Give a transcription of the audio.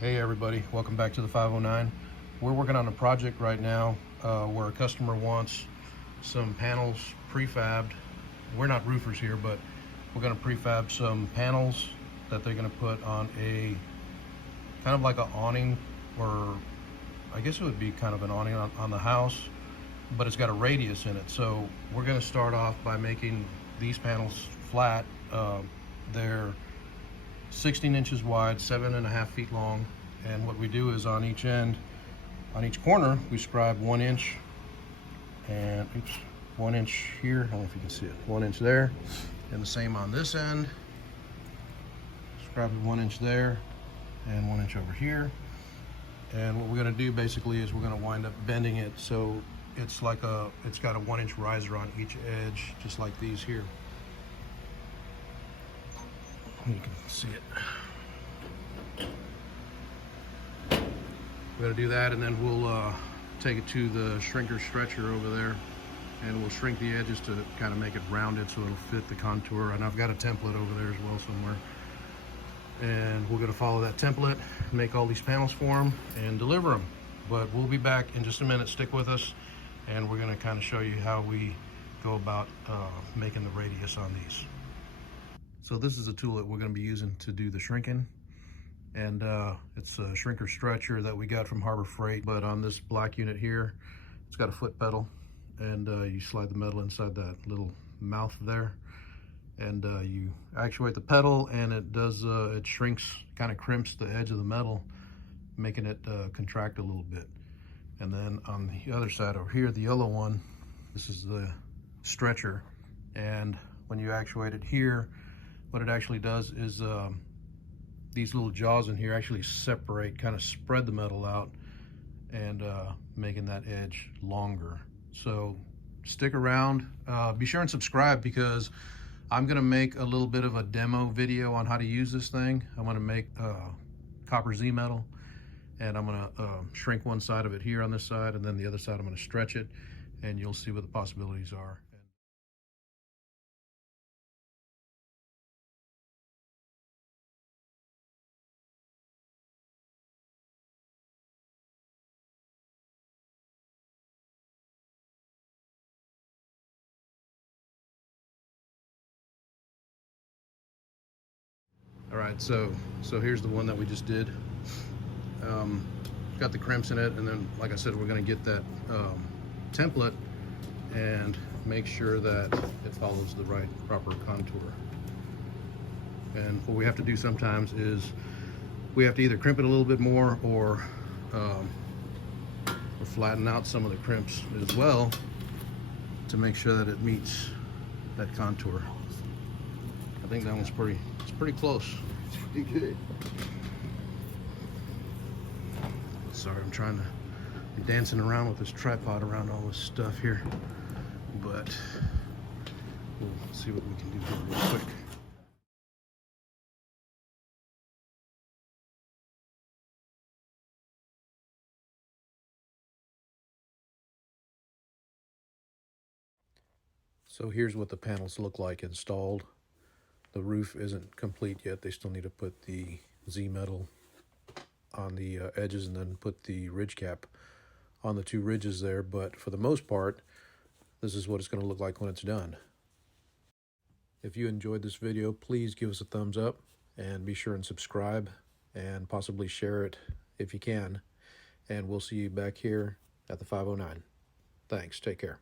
Hey everybody, welcome back to the 509. We're working on a project right now where a customer wants some panels prefabbed. We're not roofers here, but we're going to prefab some panels that they're going to put on a kind of like an awning, or I guess it would be kind of an awning on the house, but it's got a radius in it. So we're going to start off by making these panels flat. They're 16 inches wide, 7.5 feet long, and what we do is on each end, on each corner, we scribe 1 inch, and 1 inch here. I don't know if you can see it. 1 inch there, and the same on this end. Scribe 1 inch there, and 1 inch over here. And what we're going to do basically is we're going to wind up bending it so it's like it's got a 1 inch riser on each edge, just like these here. You can see it. We're going to do that, and then we'll take it to the shrinker stretcher over there, and we'll shrink the edges to kind of make it rounded so it'll fit the contour. And I've got a template over there as well somewhere. And we're going to follow that template, make all these panels for them, and deliver them. But we'll be back in just a minute. Stick with us, and we're going to kind of show you how we go about making the radius on these. So this is a tool that we're going to be using to do the shrinking, and it's a shrinker stretcher that we got from Harbor Freight. But on this black unit here, it's got a foot pedal, and you slide the metal inside that little mouth there, and you actuate the pedal, and it does it shrinks, kind of crimps the edge of the metal, making it contract a little bit. And then on the other side over here, the yellow one, this is the stretcher, and when you actuate it here, what it actually does is these little jaws in here actually separate, kind of spread the metal out, and making that edge longer. So stick around, be sure and subscribe, because I'm gonna make a little bit of a demo video on how to use this thing. I'm gonna make copper Z metal, and I'm gonna shrink one side of it here on this side, and then the other side I'm gonna stretch it, and you'll see what the possibilities are. All right, so here's the one that we just did. Got the crimps in it, and then, like I said, we're going to get that template and make sure that it follows the right proper contour. And what we have to do sometimes is we have to either crimp it a little bit more, or flatten out some of the crimps as well to make sure that it meets that contour. I think that one's pretty close. It's pretty good. Sorry, I'm trying to be dancing around with this tripod around all this stuff here, but we'll see what we can do here real quick. So here's what the panels look like installed. The roof isn't complete yet. They still need to put the Z metal on the edges, and then put the ridge cap on the two ridges there. But for the most part, this is what it's going to look like when it's done. If you enjoyed this video, please give us a thumbs up, and be sure and subscribe, and possibly share it if you can. And we'll see you back here at the 509. Thanks. Take care.